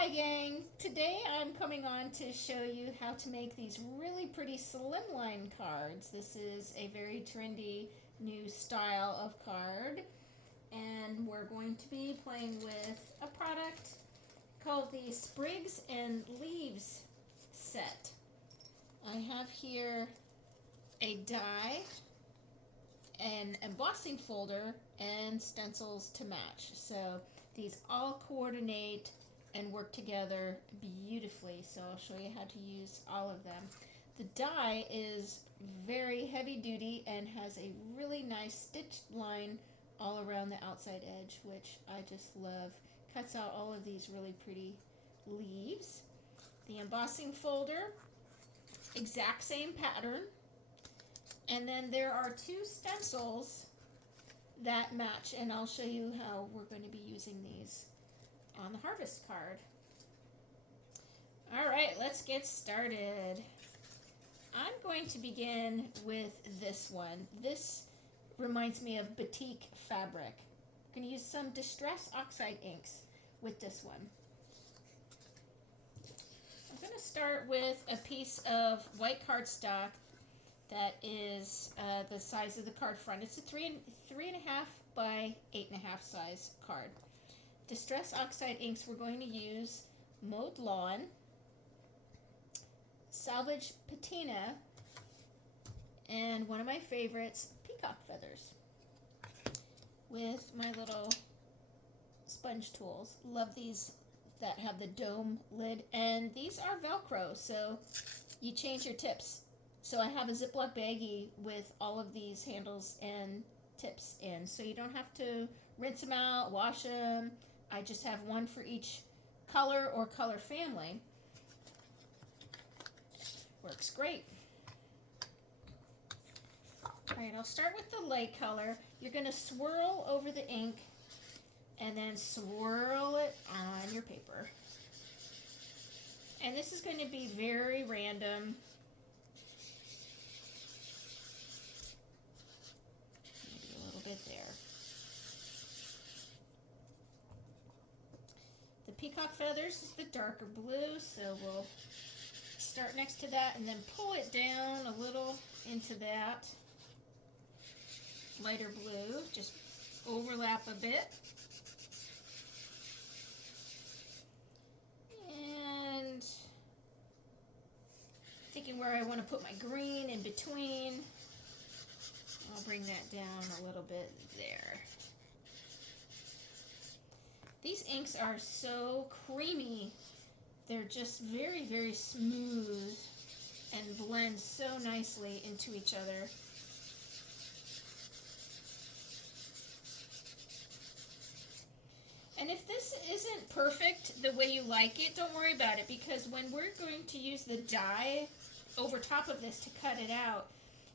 Hi gang, today I'm coming on to show you how to make these really pretty slimline cards. This is a very trendy new style of card, and we're going to be playing with a product called the Sprigs and Leaves set. I have here a die, an embossing folder, and stencils to match. So these all coordinate and work together beautifully. So I'll show you how to use all of them. The die is very heavy duty and has a really nice stitched line all around the outside edge, which I just love. Cuts out all of these really pretty leaves. The embossing folder, exact same pattern. And then there are two stencils that match, and I'll show you how we're going to be using these on the harvest card. All right, let's get started. I'm going to begin with this one. This reminds me of batik fabric. I'm going to use some Distress Oxide inks with this one. I'm going to start with a piece of white cardstock that is the size of the card front. It's a 3.5 by 8.5 size card. Distress Oxide inks, we're going to use Mowed Lawn, Salvage Patina, and one of my favorites, Peacock Feathers, with my little sponge tools. Love these that have the dome lid, and these are Velcro, so you change your tips. So I have a Ziploc baggie with all of these handles and tips in, so you don't have to rinse them out, wash them. I just have one for each color or color family. Works great. Alright, I'll start with the light color. You're going to swirl over the ink and then swirl it on your paper. And this is going to be very random. Maybe a little bit there. The Peacock Feathers is the darker blue, so we'll start next to that and then pull it down a little into that lighter blue. Just overlap a bit. And thinking where I want to put my green in between. I'll bring that down a little bit there. These inks are so creamy. They're just very, very smooth and blend so nicely into each other. And if this isn't perfect the way you like it, don't worry about it, because when we're going to use the die over top of this to cut it out,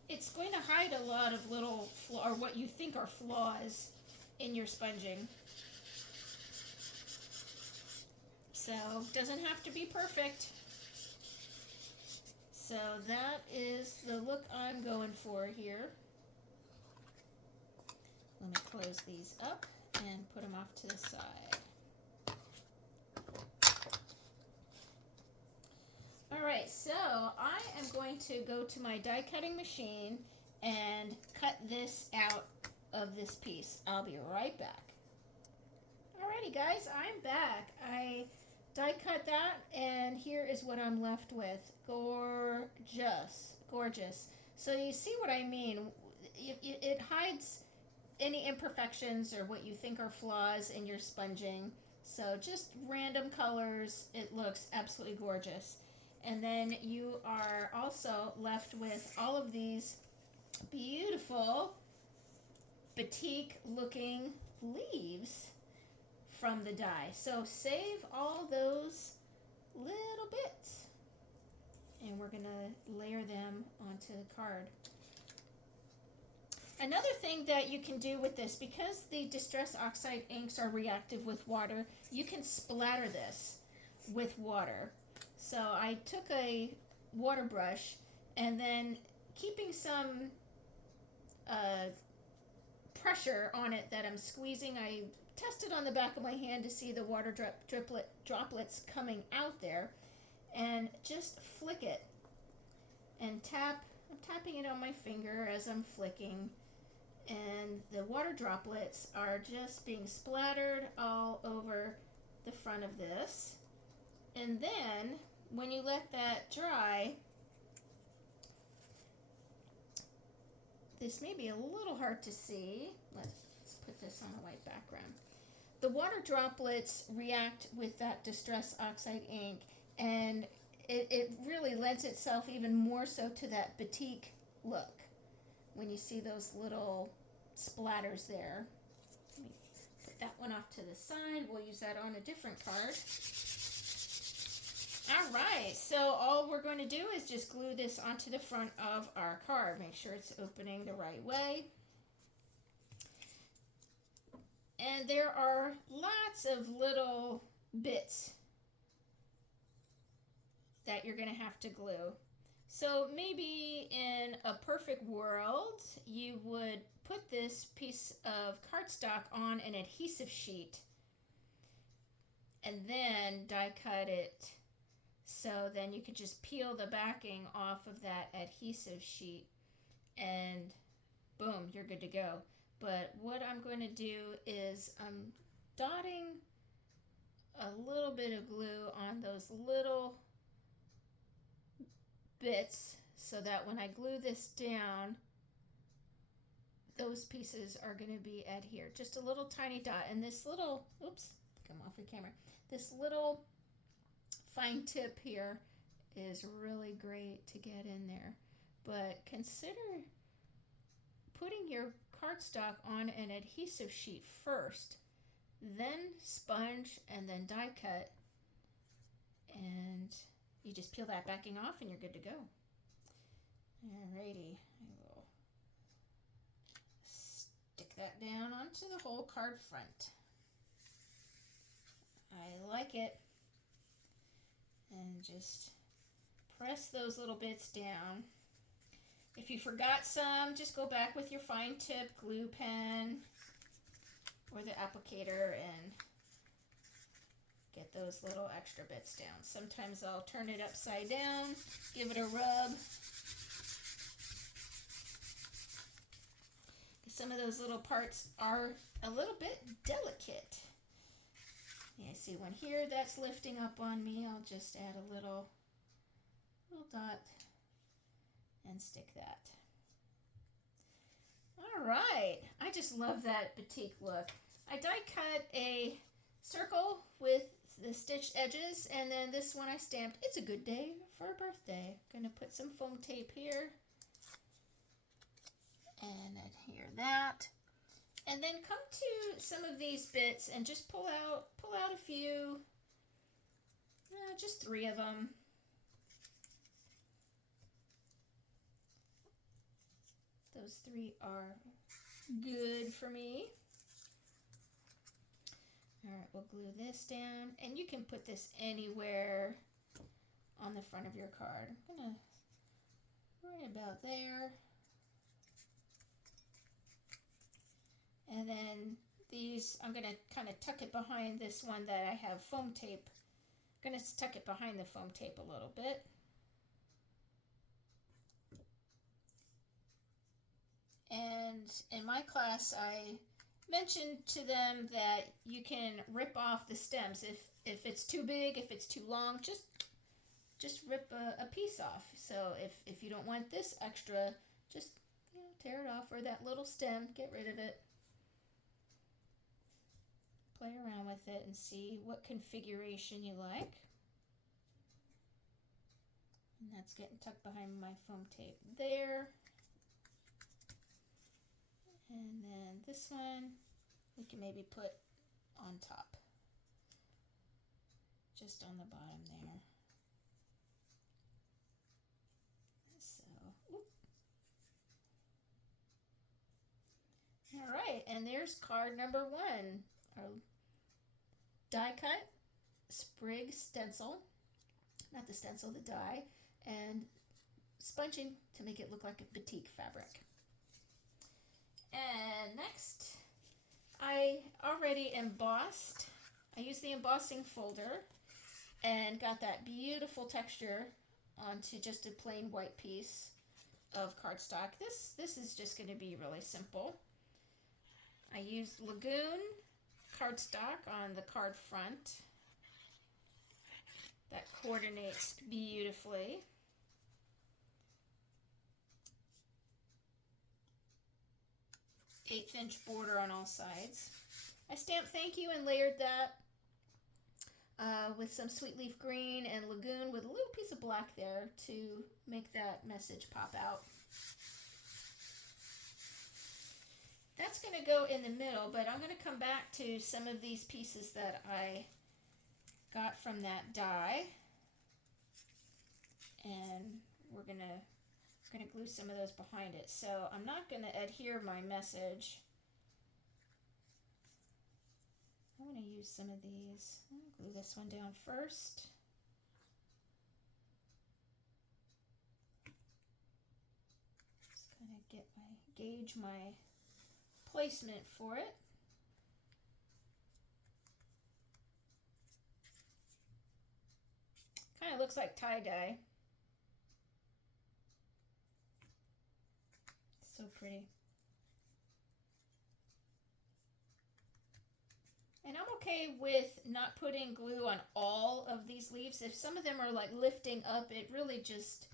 it's going to hide a lot of little or what you think are flaws in your sponging. So, doesn't have to be perfect. So that is the look I'm going for here. Let me close these up and put them off to the side. Alright, so I am going to go to my die cutting machine and cut this out of this piece. I'll be right back. Alrighty guys, I'm back. I die cut that, and here is what I'm left with. Gorgeous, gorgeous. So you see what I mean? It hides any imperfections or what you think are flaws in your sponging. So just random colors. It looks absolutely gorgeous. And then you are also left with all of these beautiful batik looking leaves from the die. So save all those little bits, and we're gonna layer them onto the card. Another thing that you can do with this, because the Distress Oxide inks are reactive with water, you can splatter this with water. So I took a water brush, and then keeping some pressure on it that I'm squeezing, I test it on the back of my hand to see the water droplets coming out there, and just flick it and tap. I'm tapping it on my finger as I'm flicking, and the water droplets are just being splattered all over the front of this. And then when you let that dry, this may be a little hard to see. Let's put this on a white background. The water droplets react with that Distress Oxide ink, and it really lends itself even more so to that batik look when you see those little splatters there. Let me put that one off to the side. We'll use that on a different card. All right, so all we're going to do is just glue this onto the front of our card. Make sure it's opening the right way. And there are lots of little bits that you're going to have to glue. So maybe in a perfect world, you would put this piece of cardstock on an adhesive sheet and then die cut it, so then you could just peel the backing off of that adhesive sheet and boom, you're good to go. But what I'm going to do is I'm dotting a little bit of glue on those little bits so that when I glue this down, those pieces are going to be adhered. Just a little tiny dot, and this little, oops, come off the camera, this little fine tip here is really great to get in there. But consider putting your cardstock on an adhesive sheet first, then sponge, and then die cut, and you just peel that backing off and you're good to go. Alrighty, I will stick that down onto the whole card front. I like it. And just press those little bits down. If you forgot some, just go back with your fine tip glue pen or the applicator and get those little extra bits down. Sometimes I'll turn it upside down, give it a rub. Some of those little parts are a little bit delicate. Yeah, I see one here that's lifting up on me. I'll just add a little dot and stick that. All right, I just love that batik look. I die cut a circle with the stitched edges, and then this one I stamped, "It's a good day for a birthday." Gonna put some foam tape here and adhere that. And then come to some of these bits and just pull out a few, just 3 of them. Those 3 are good for me. All right, we'll glue this down, and you can put this anywhere on the front of your card. I'm gonna right about there. And then these, I'm going to kind of tuck it behind this one that I have foam tape. I'm going to tuck it behind the foam tape a little bit. And in my class, I mentioned to them that you can rip off the stems. If it's too big, if it's too long, just rip a piece off. So if you don't want this extra, just tear it off, or that little stem, get rid of it. Play around with it and see what configuration you like. And that's getting tucked behind my foam tape there. And then this one we can maybe put on top, just on the bottom there. So, all right, and there's card number 1. Our die cut Sprigs stencil, not the stencil, the die, and sponging to make it look like a batik fabric. And next I already embossed. I used the embossing folder and got that beautiful texture onto just a plain white piece of cardstock. This is just going to be really simple. I used Lagoon cardstock on the card front. That coordinates beautifully. Eighth-inch border on all sides. I stamped thank you and layered that with some sweet leaf green and Lagoon with a little piece of black there to make that message pop out. That's going to go in the middle, but I'm going to come back to some of these pieces that I got from that die, and we're going to glue some of those behind it. So I'm not going to adhere my message. I'm going to use some of these. I'll glue this one down first. Just kind of gauge my placement for it. Kind of looks like tie-dye. So pretty. And I'm okay with not putting glue on all of these leaves. If some of them are like lifting up, it really just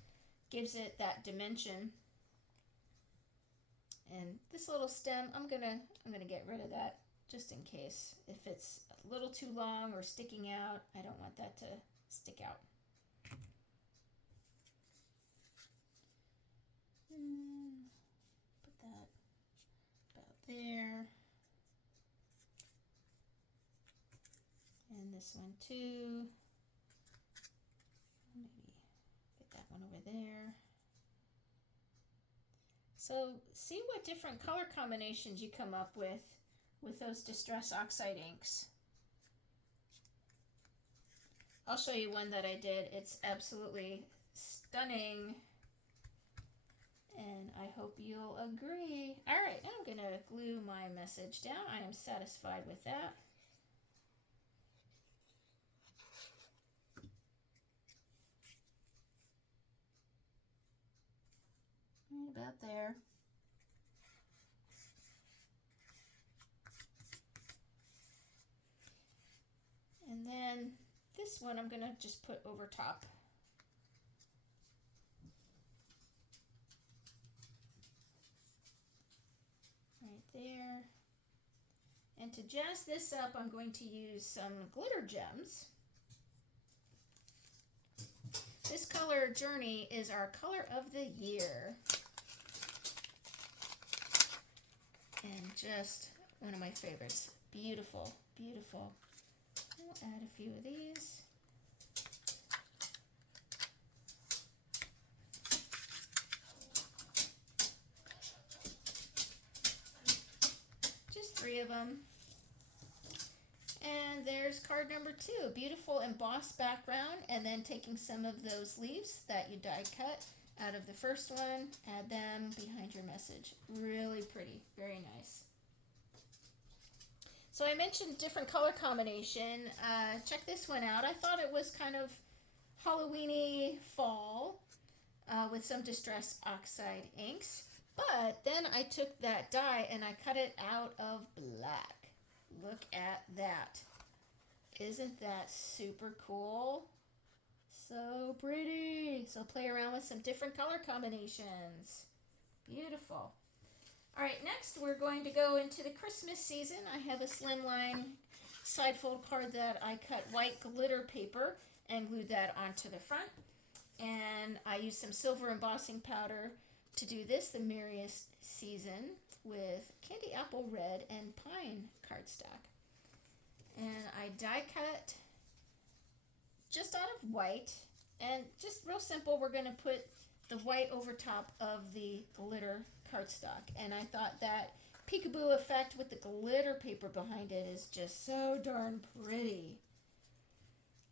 gives it that dimension. And this little stem, I'm gonna get rid of that just in case. If it's a little too long or sticking out, I don't want that to stick out. Put that about there. And this one too. Maybe get that one over there. So see what different color combinations you come up with those Distress Oxide inks. I'll show you one that I did. It's absolutely stunning, and I hope you'll agree. All right, now I'm gonna glue my message down. I am satisfied with that. Right about there. And then this one I'm gonna just put over top. Right there. And to jazz this up, I'm going to use some glitter gems. This color Journey is our color of the year. And just one of my favorites. Beautiful, beautiful. I'll add a few of these. Just 3 of them. And there's card number 2, beautiful embossed background, and then taking some of those leaves that you die cut out of the first one, add them behind your message. Really pretty, very nice. So I mentioned different color combination. Check this one out. I thought it was kind of Halloween-y fall with some Distress Oxide inks, but then I took that die and I cut it out of black. Look at that. Isn't that super cool? So pretty. So play around with some different color combinations. Beautiful. All right, next we're going to go into the Christmas season. I have a Slimline side fold card that I cut white glitter paper and glued that onto the front. And I used some silver embossing powder to do this, the Merriest Season, with candy apple red and pine cardstock. And I die cut just out of white, and just real simple, we're going to put the white over top of the glitter cardstock. And I thought that peekaboo effect with the glitter paper behind it is just so darn pretty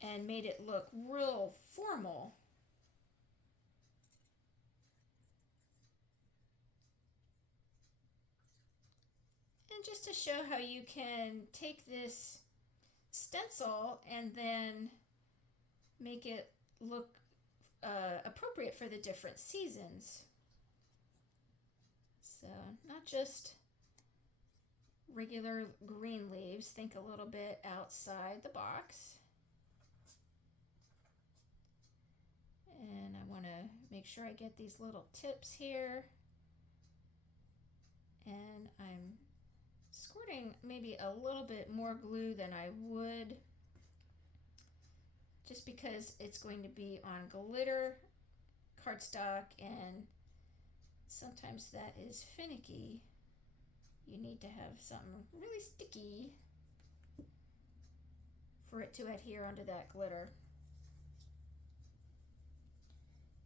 and made it look real formal. And just to show how you can take this stencil and then make it look appropriate for the different seasons. So not just regular green leaves, think a little bit outside the box. And I want to make sure I get these little tips here. And I'm squirting maybe a little bit more glue than I would, just because it's going to be on glitter cardstock, and sometimes that is finicky. You need to have something really sticky for it to adhere onto that glitter.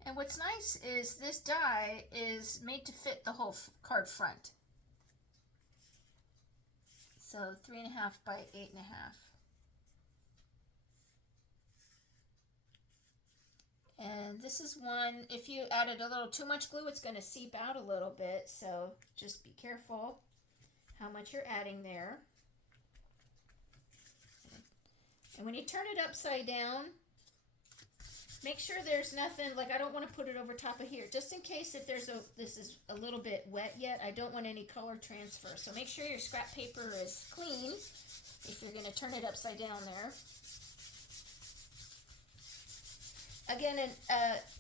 And what's nice is this die is made to fit the whole card front. So 3.5 by 8.5. And this is one, if you added a little too much glue, it's going to seep out a little bit. So just be careful how much you're adding there. And when you turn it upside down, make sure there's nothing, like I don't want to put it over top of here, just in case if there's this is a little bit wet yet, I don't want any color transfer. So make sure your scrap paper is clean if you're going to turn it upside down there. Again,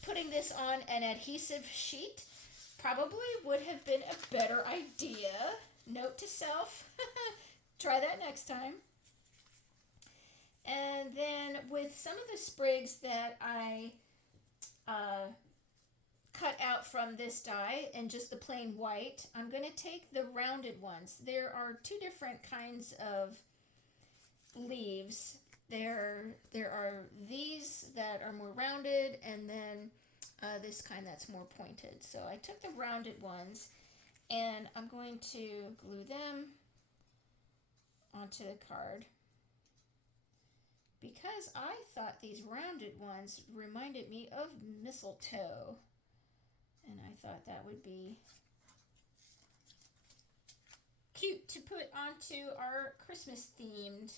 putting this on an adhesive sheet probably would have been a better idea. Note to self, try that next time. And then with some of the sprigs that I cut out from this die and just the plain white, I'm going to take the rounded ones. There are two different kinds of leaves. There are these that are more rounded, and then this kind that's more pointed. So I took the rounded ones, and I'm going to glue them onto the card, because I thought these rounded ones reminded me of mistletoe, and I thought that would be cute to put onto our Christmas themed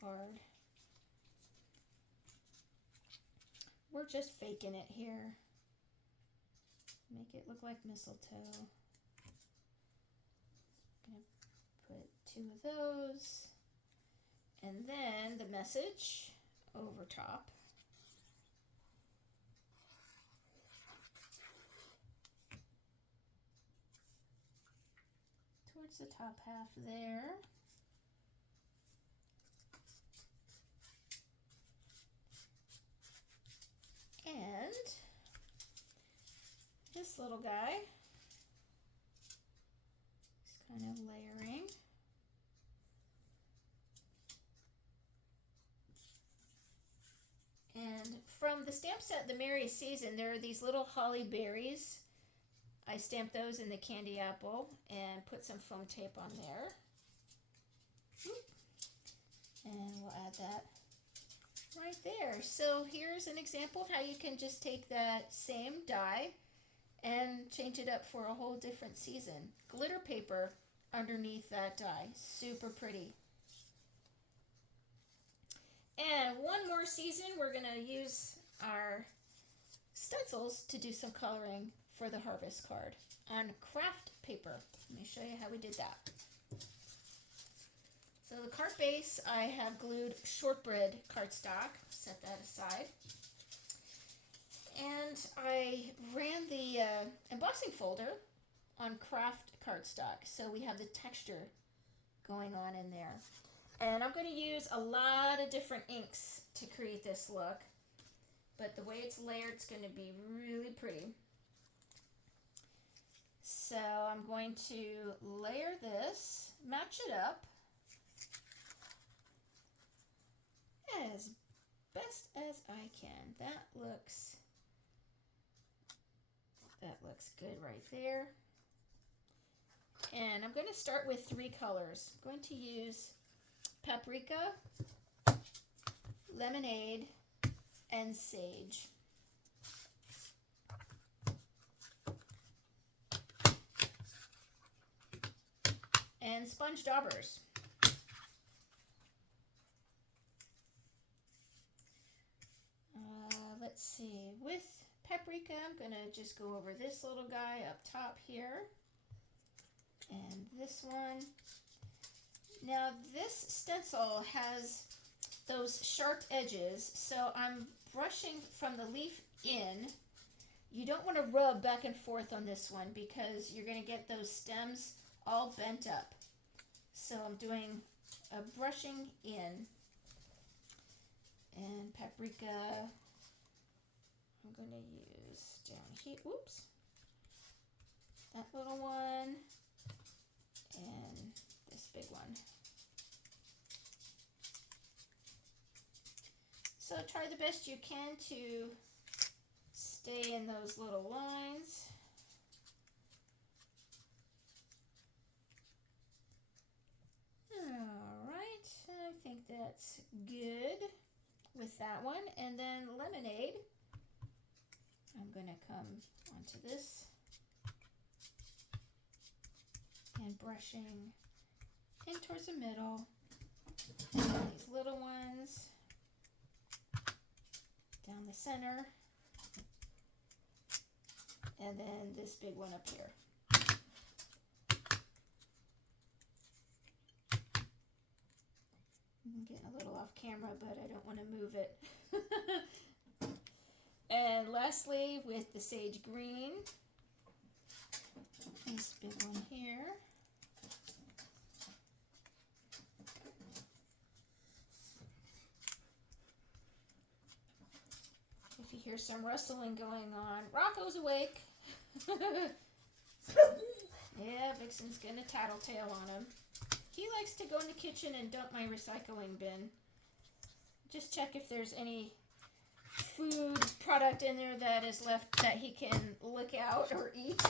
card. We're just faking it here. Make it look like mistletoe. I'm gonna put 2 of those. And then the message over top. Towards the top half there. And this little guy is kind of layering. And from the stamp set, The Merry Season, there are these little holly berries. I stamped those in the candy apple and put some foam tape on there. And we'll add that right there. So here's an example of how you can just take that same die and change it up for a whole different season. Glitter paper underneath that die. Super pretty. And one more season, we're going to use our stencils to do some coloring for the harvest card on craft paper. Let me show you how we did that. So the card base, I have glued shortbread cardstock. Set that aside. And I ran the embossing folder on craft cardstock, so we have the texture going on in there. And I'm going to use a lot of different inks to create this look, but the way it's layered is going to be really pretty. So I'm going to layer this, match it up as best as I can. That looks good right there. And I'm going to start with 3 colors. I'm going to use paprika, lemonade, and sage. and sponge daubers. Let's see, with paprika, I'm going to just go over this little guy up top here. And this one. Now this stencil has those sharp edges, so I'm brushing from the leaf in. You don't want to rub back and forth on this one because you're going to get those stems all bent up. So I'm doing a brushing in. And paprika, I'm going to use down here, oops, that little one, and this big one. So try the best you can to stay in those little lines. All right, I think that's good with that one. And then lemonade, I'm going to come onto this and brushing in towards the middle. And then these little ones down the center. And then this big one up here. I'm getting a little off camera, but I don't want to move it. And lastly, with the sage green, this big one here. If you hear some rustling going on, Rocco's awake. Yeah, Vixen's gonna tattletale on him. He likes to go in the kitchen and dump my recycling bin. Just check if there's any food product in there that is left that he can lick out or eat.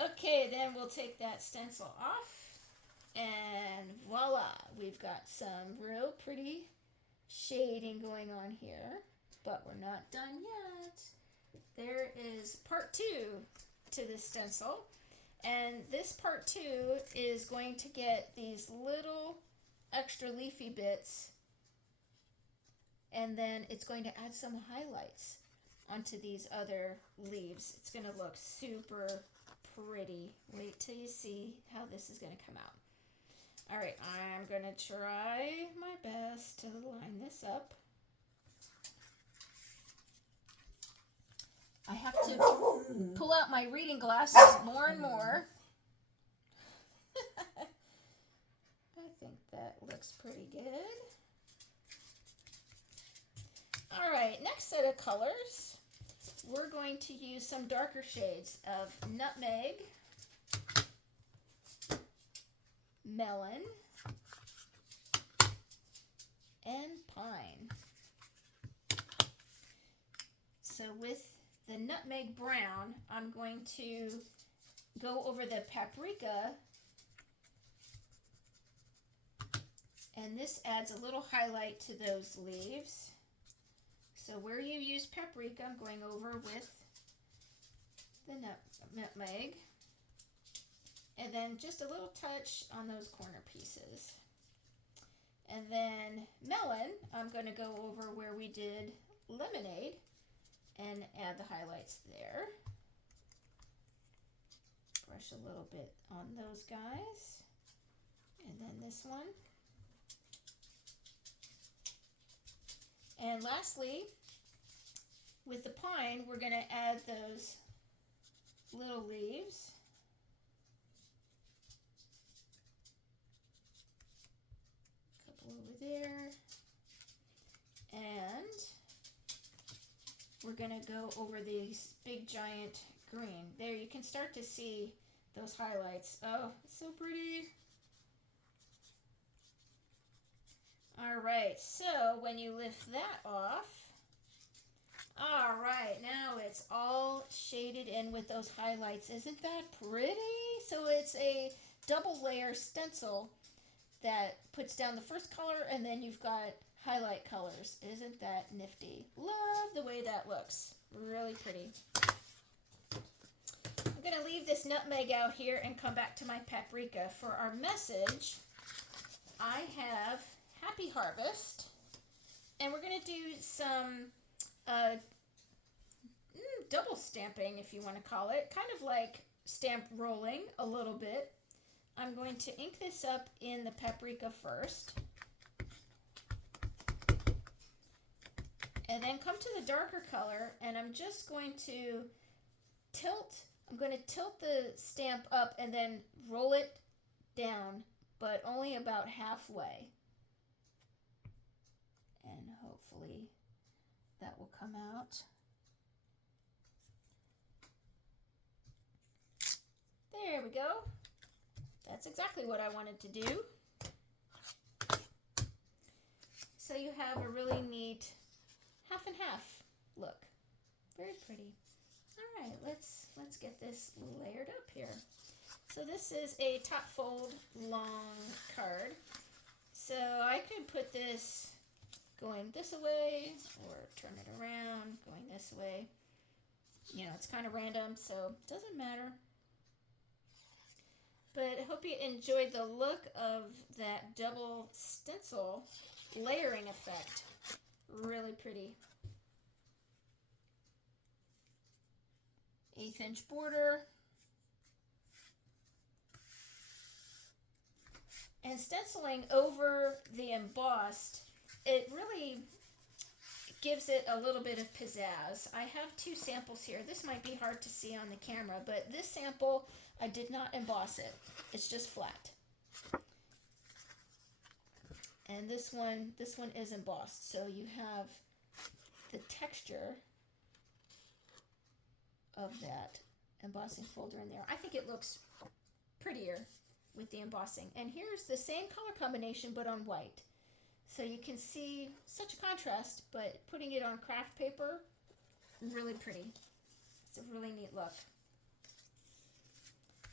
Okay, then we'll take that stencil off. And voila, we've got some real pretty shading going on here. But we're not done yet. There is part 2 to this stencil. And this part 2 is going to get these little extra leafy bits, and then it's going to add some highlights onto these other leaves. It's going to look super pretty. Wait till you see how this is going to come out. All right, I'm going to try my best to line this up. I have to pull out my reading glasses more and more. I think that looks pretty good. All right, next set of colors. We're going to use some darker shades of nutmeg, melon, and pine. So with the nutmeg brown, I'm going to go over the paprika, and this adds a little highlight to those leaves. So where you use paprika, I'm going over with the nutmeg, and then just a little touch on those corner pieces. And then melon, I'm going to go over where we did lemonade and add the highlights there. Brush a little bit on those guys. And then this one. And lastly, with the pine, we're going to add those little leaves. A couple over there. And we're going to go over these big giant green. There, you can start to see those highlights. Oh, it's so pretty. All right, so when you lift that off, all right, now it's all shaded in with those highlights. Isn't that pretty? So it's a double layer stencil that puts down the first color, and then you've got highlight colors. Isn't that nifty? Love the way that looks. Really pretty. I'm going to leave this nutmeg out here and come back to my paprika. For our message, I have Happy Harvest, and we're going to do some double stamping, if you want to call it, kind of like stamp rolling a little bit. I'm going to ink this up in the paprika first, and then come to the darker color, and I'm just going to tilt the stamp up and then roll it down, but only about halfway. And hopefully that will come out. There we go. That's exactly what I wanted to do. So you have a really neat half and half look. Very pretty. All right, let's get this layered up here. So this is a top fold long card. So I could put this going this way or turn it around, going this way. You know, it's kind of random, so it doesn't matter. But I hope you enjoyed the look of that double stencil layering effect. Really pretty. 1/8 inch border. And stenciling over the embossed, it really gives it a little bit of pizzazz. I have 2 samples here. This might be hard to see on the camera, but this sample, I did not emboss it. It's just flat. And this one is embossed. So you have the texture of that embossing folder in there. I think it looks prettier with the embossing. And here's the same color combination but on white. So you can see such a contrast, but putting it on craft paper, really pretty. It's a really neat look.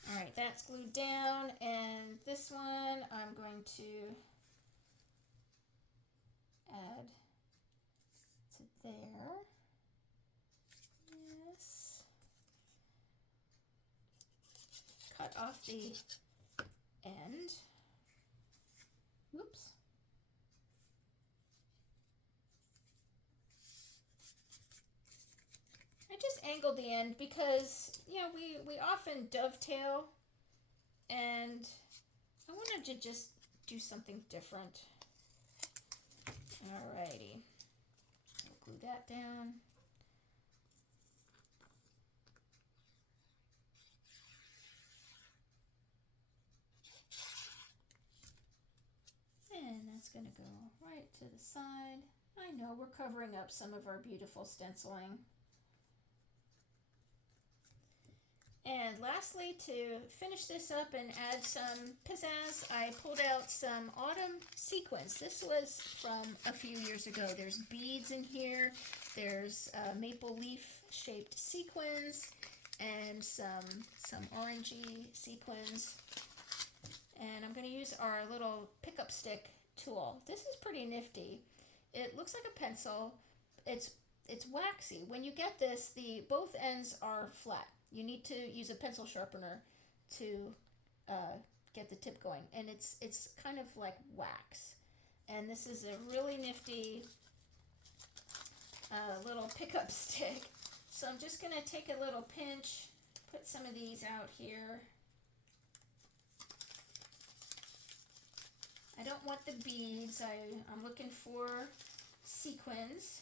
All right, that's glued down, and this one I'm going to add to there. Yes. Cut off the end. Oops. I just angled the end because, you know, we often dovetail, and I wanted to just do something different. Alrighty. I'll glue that down. And that's going to go right to the side. I know we're covering up some of our beautiful stenciling. And lastly, to finish this up and add some pizzazz, I pulled out some autumn sequins. This was from a few years ago. There's beads in here. There's maple leaf shaped sequins and some orangey sequins. And I'm going to use our little pickup stick tool. This is pretty nifty. It looks like a pencil. It's waxy. When you get this, both ends are flat. You need to use a pencil sharpener to get the tip going, and it's kind of like wax. And this is a really nifty little pickup stick. So I'm just going to take a little pinch, put some of these out here. I don't want the beads. I'm looking for sequins.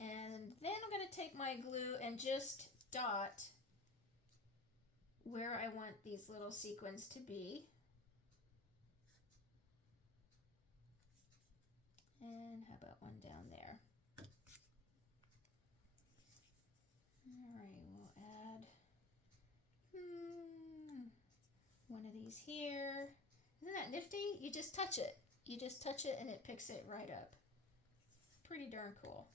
And then I'm going to take my glue and just dot where I want these little sequins to be. And how about one down there? All right, we'll add one of these here. Isn't that nifty? You just touch it. You just touch it and it picks it right up. Pretty darn cool.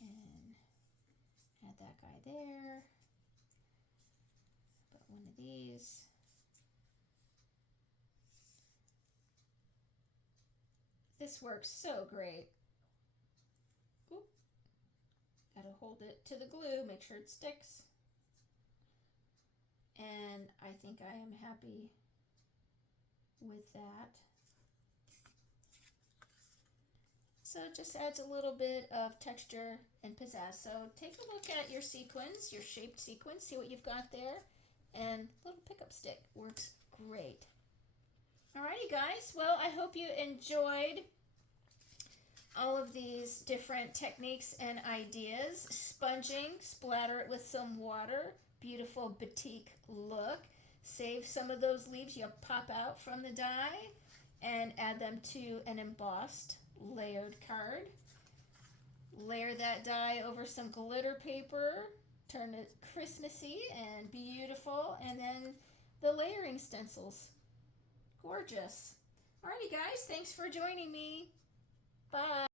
And add that guy there. Put one of these. This works so great. Oop. Gotta hold it to the glue, make sure it sticks. And I think I am happy with that. So it just adds a little bit of texture and pizzazz. So take a look at your sequins, your shaped sequins, see what you've got there. And little pickup stick works great. Alrighty guys, well I hope you enjoyed all of these different techniques and ideas. Sponging, splatter it with some water, beautiful batik look. Save some of those leaves you pop out from the die and add them to an embossed layered card. Layer that die over some glitter paper, turn it Christmassy and beautiful, and then the layering stencils. Gorgeous. Alrighty guys, thanks for joining me. Bye.